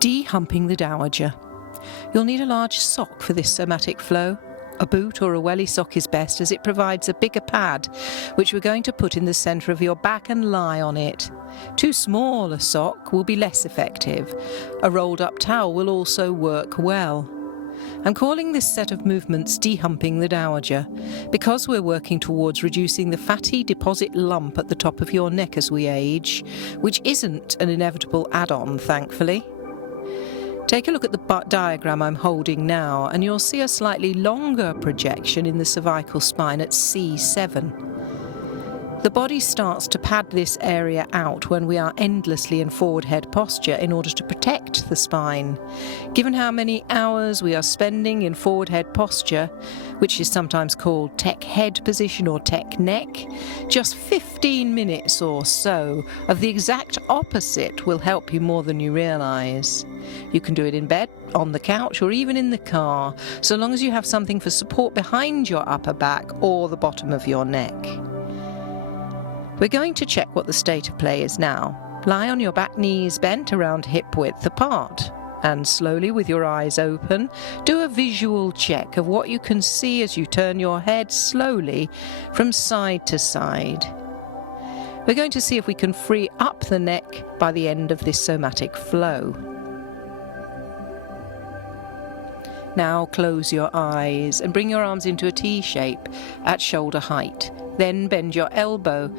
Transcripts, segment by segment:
De-Humping the Dowager. You'll need a large sock for this somatic flow. A boot or a wellie sock is best as it provides a bigger pad, which we're going to put in the centre of your back and lie on it. Too small a sock will be less effective. A rolled up towel will also work well. I'm calling this set of movements De-Humping the Dowager because we're working towards reducing the fatty deposit lump at the top of your neck as we age, which isn't an inevitable add-on, thankfully. Take a look at the diagram I'm holding now, and you'll see a slightly longer projection in the cervical spine at C7. The body starts to pad this area out when we are endlessly in forward head posture in order to protect the spine. Given how many hours we are spending in forward head posture, which is sometimes called tech head position or tech neck, just 15 minutes or so of the exact opposite will help you more than you realise. You can do it in bed, on the couch, or even in the car, so long as you have something for support behind your upper back or the bottom of your neck. We're going to check what the state of play is now. Lie on your back knees bent around hip width apart, and slowly, with your eyes open, do a visual check of what you can see as you turn your head slowly from side to side. We're going to see if we can free up the neck by the end of this somatic flow. Now close your eyes and bring your arms into a T shape at shoulder height. Then bend your elbow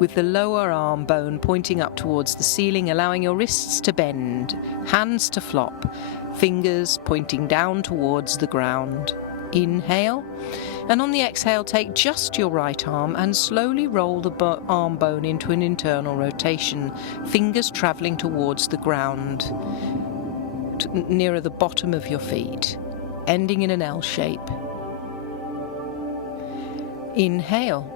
with the lower arm bone pointing up towards the ceiling, allowing your wrists to bend, hands to flop, fingers pointing down towards the ground. Inhale, and on the exhale take just your right arm and slowly roll the arm bone into an internal rotation, fingers travelling towards the ground, nearer the bottom of your feet, ending in an L shape. Inhale.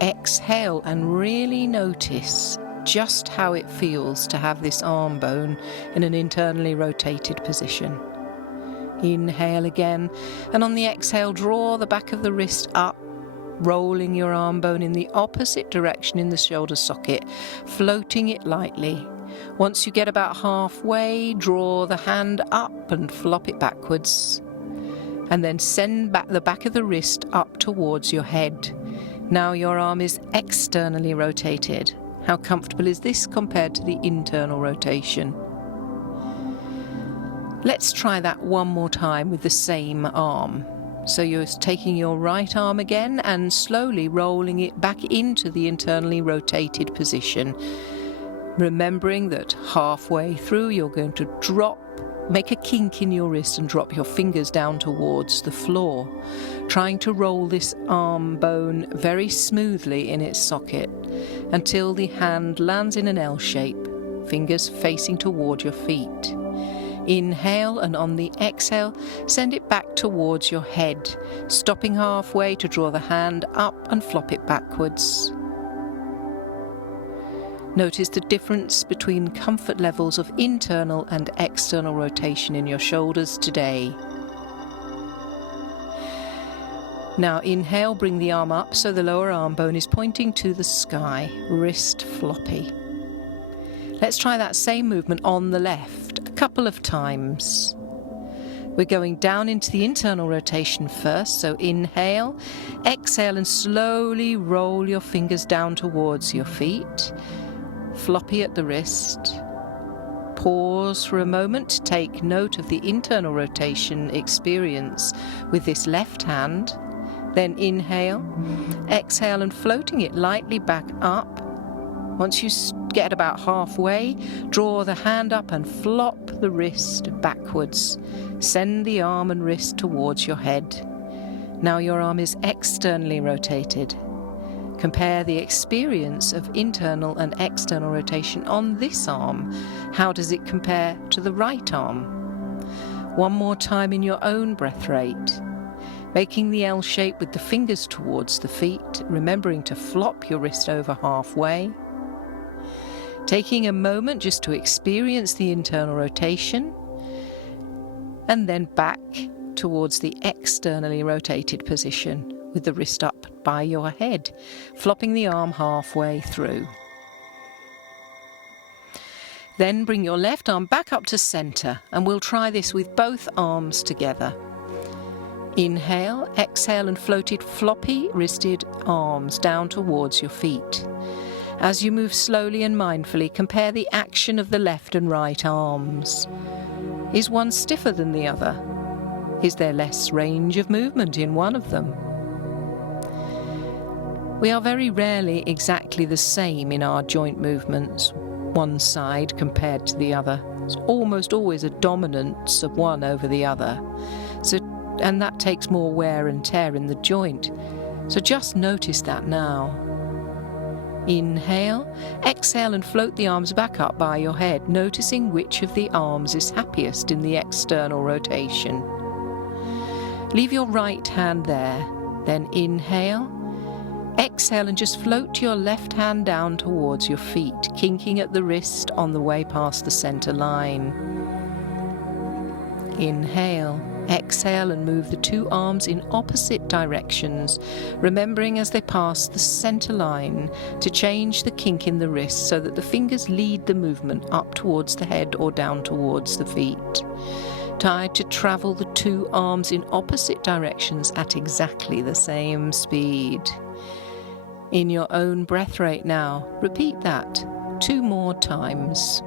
Exhale and really notice just how it feels to have this arm bone in an internally rotated position. Inhale again, and on the exhale draw the back of the wrist up, rolling your arm bone in the opposite direction in the shoulder socket, floating it lightly. Once you get about halfway, draw the hand up and flop it backwards, and then send back the back of the wrist up towards your head. Now your arm is externally rotated. How comfortable is this compared to the internal rotation? Let's try that one more time with the same arm. So you're taking your right arm again and slowly rolling it back into the internally rotated position. Remembering that halfway through you're going to make a kink in your wrist and drop your fingers down towards the floor, trying to roll this arm bone very smoothly in its socket until the hand lands in an L shape, fingers facing toward your feet. Inhale, and on the exhale, send it back towards your head, stopping halfway to draw the hand up and flop it backwards. Notice the difference between comfort levels of internal and external rotation in your shoulders today. Now inhale, bring the arm up so the lower arm bone is pointing to the sky, wrist floppy. Let's try that same movement on the left a couple of times. We're going down into the internal rotation first, so inhale, exhale and slowly roll your fingers down towards your feet. Floppy at the wrist. Pause for a moment to take note of the internal rotation experience with this left hand. Then inhale, exhale and floating it lightly back up. Once you get about halfway, draw the hand up and flop the wrist backwards. Send the arm and wrist towards your head. Now your arm is externally rotated. Compare the experience of internal and external rotation on this arm. How does it compare to the right arm? One more time in your own breath rate. Making the L shape with the fingers towards the feet, remembering to flop your wrist over halfway. Taking a moment just to experience the internal rotation, and then back towards the externally rotated position with the wrist up by your head, flopping the arm halfway through. Then bring your left arm back up to center, and we'll try this with both arms together. Inhale, exhale, and floated floppy wristed arms down towards your feet. As you move slowly and mindfully, compare the action of the left and right arms. Is one stiffer than the other? Is there less range of movement in one of them? We are very rarely exactly the same in our joint movements, one side compared to the other. It's almost always a dominance of one over the other. And that takes more wear and tear in the joint. So just notice that now. Inhale, exhale, and float the arms back up by your head, noticing which of the arms is happiest in the external rotation. Leave your right hand there, then inhale, exhale, and just float your left hand down towards your feet, kinking at the wrist on the way past the center line. Inhale, exhale, and move the two arms in opposite directions, remembering as they pass the center line to change the kink in the wrist so that the fingers lead the movement up towards the head or down towards the feet. Try to travel the two arms in opposite directions at exactly the same speed. In your own breath rate now, repeat that 2 more times.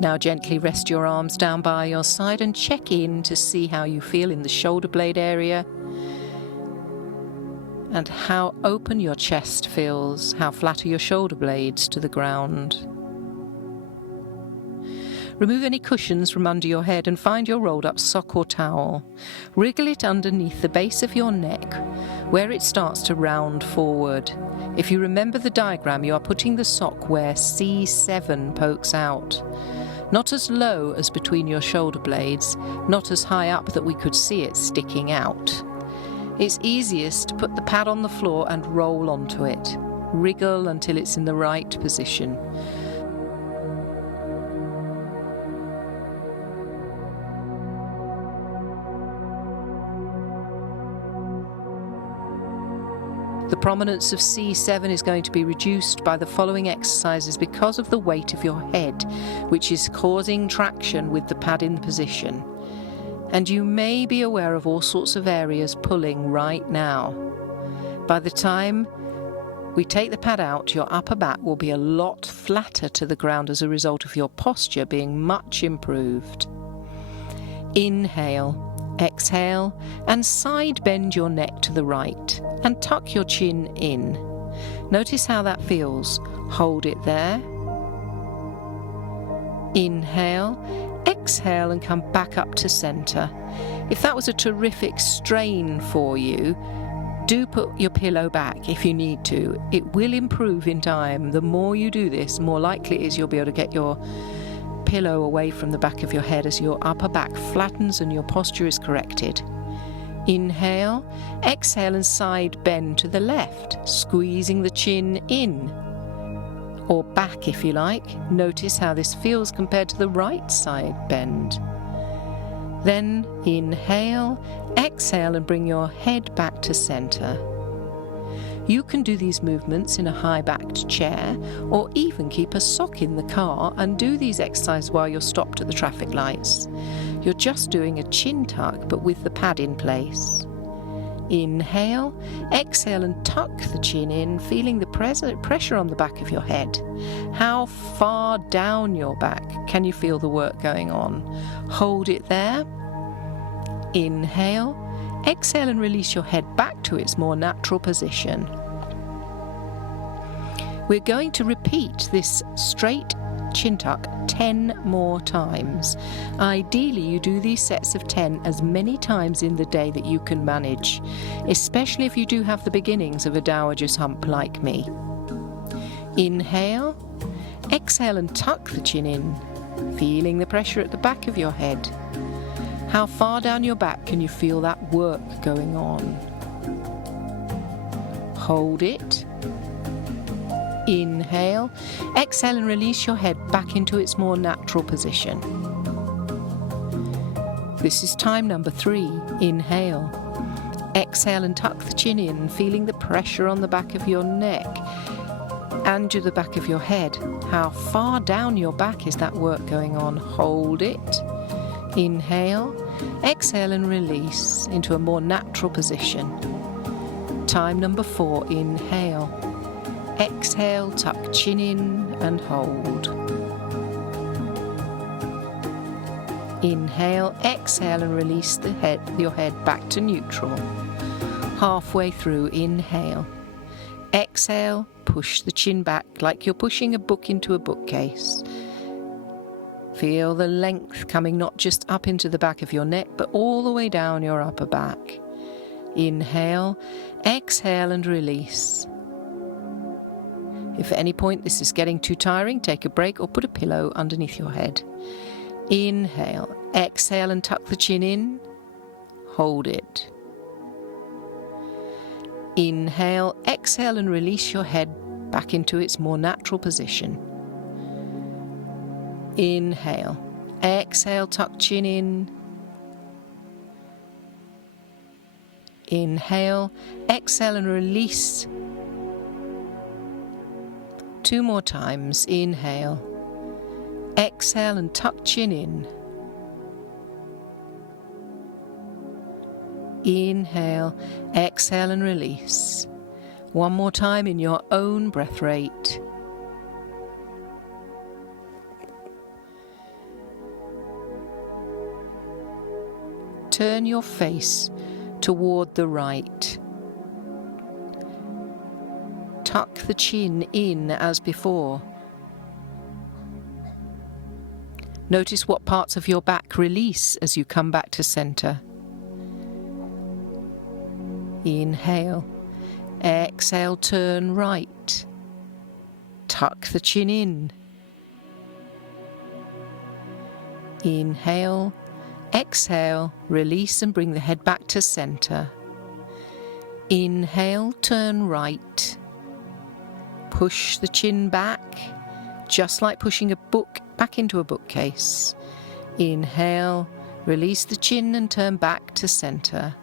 Now gently rest your arms down by your side and check in to see how you feel in the shoulder blade area and how open your chest feels, how flat are your shoulder blades to the ground. Remove any cushions from under your head and find your rolled up sock or towel. Wriggle it underneath the base of your neck where it starts to round forward. If you remember the diagram, you are putting the sock where C7 pokes out. Not as low as between your shoulder blades, not as high up that we could see it sticking out. It's easiest to put the pad on the floor and roll onto it. Wriggle until it's in the right position. The prominence of C7 is going to be reduced by the following exercises because of the weight of your head, which is causing traction with the pad in position. And you may be aware of all sorts of areas pulling right now. By the time we take the pad out, your upper back will be a lot flatter to the ground as a result of your posture being much improved. Inhale. Exhale and side bend your neck to the right and tuck your chin in. Notice how that feels. Hold it there. Inhale, exhale and come back up to center. If that was a terrific strain for you, do put your pillow back if you need to. It will improve in time. The more you do this, more likely it is you'll be able to get your pillow away from the back of your head as your upper back flattens and your posture is corrected. Inhale, exhale and side bend to the left, squeezing the chin in or back if you like. Notice how this feels compared to the right side bend. Then inhale, exhale and bring your head back to center. You can do these movements in a high-backed chair or even keep a sock in the car and do these exercises while you're stopped at the traffic lights. You're just doing a chin tuck but with the pad in place. Inhale, exhale and tuck the chin in, feeling the pressure on the back of your head. How far down your back can you feel the work going on? Hold it there. Inhale. Exhale and release your head back to its more natural position. We're going to repeat this straight chin tuck 10 more times. Ideally, you do these sets of 10 as many times in the day that you can manage, especially if you do have the beginnings of a dowager's hump like me. Inhale, exhale and tuck the chin in. feeling the pressure at the back of your head. How far down your back can you feel that work going on? Hold it. Inhale. Exhale and release your head back into its more natural position. This is time number 3. Inhale. Exhale and tuck the chin in, feeling the pressure on the back of your neck and to the back of your head. How far down your back is that work going on? Hold it. Inhale. Exhale and release into a more natural position. Time number 4. Inhale. Exhale, tuck chin in and hold. Inhale, exhale and release your head back to neutral. Halfway through, inhale. Exhale, push the chin back like you're pushing a book into a bookcase. Feel the length coming not just up into the back of your neck, but all the way down your upper back. Inhale, exhale and release. If at any point this is getting too tiring, take a break or put a pillow underneath your head. Inhale, exhale and tuck the chin in. Hold it. Inhale, exhale and release your head back into its more natural position. Inhale, exhale, tuck chin in. Inhale, exhale and release. 2 more times. Inhale, exhale and tuck chin in. Inhale, exhale and release. 1 more time in your own breath rate. Turn your face toward the right. Tuck the chin in as before. Notice what parts of your back release as you come back to center. Inhale. Exhale, turn right. Tuck the chin in. Inhale. Exhale, release and bring the head back to center. Inhale, turn right. Push the chin back, just like pushing a book back into a bookcase. Inhale, release the chin and turn back to center.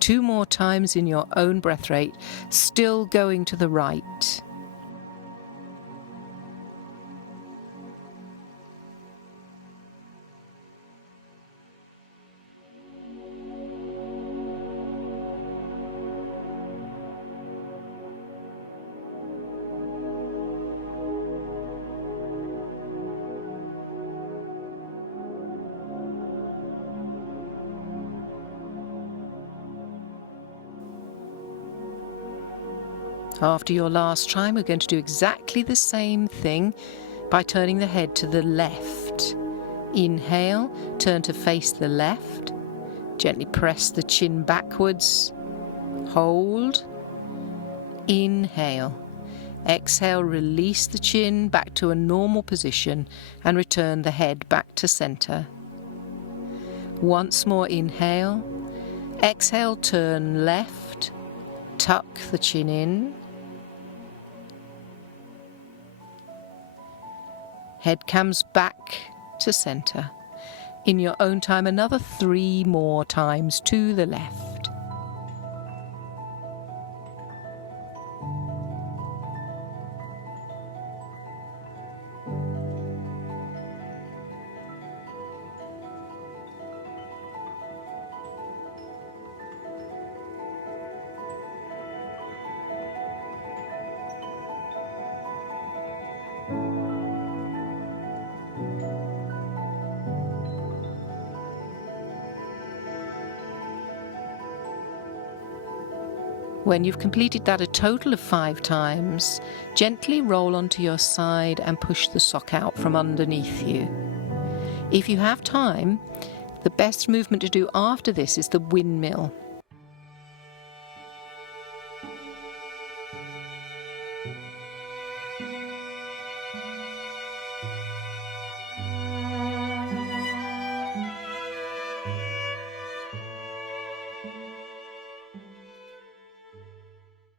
2 more times in your own breath rate, still going to the right. After your last time, we're going to do exactly the same thing by turning the head to the left. Inhale, turn to face the left. Gently press the chin backwards. Hold. Inhale. Exhale, release the chin back to a normal position and return the head back to center. Once more, inhale. Exhale, turn left. Tuck the chin in. Head comes back to center. In your own time, another 3 more times to the left. When you've completed that a total of 5 times, gently roll onto your side and push the sock out from underneath you. If you have time, the best movement to do after this is the windmill.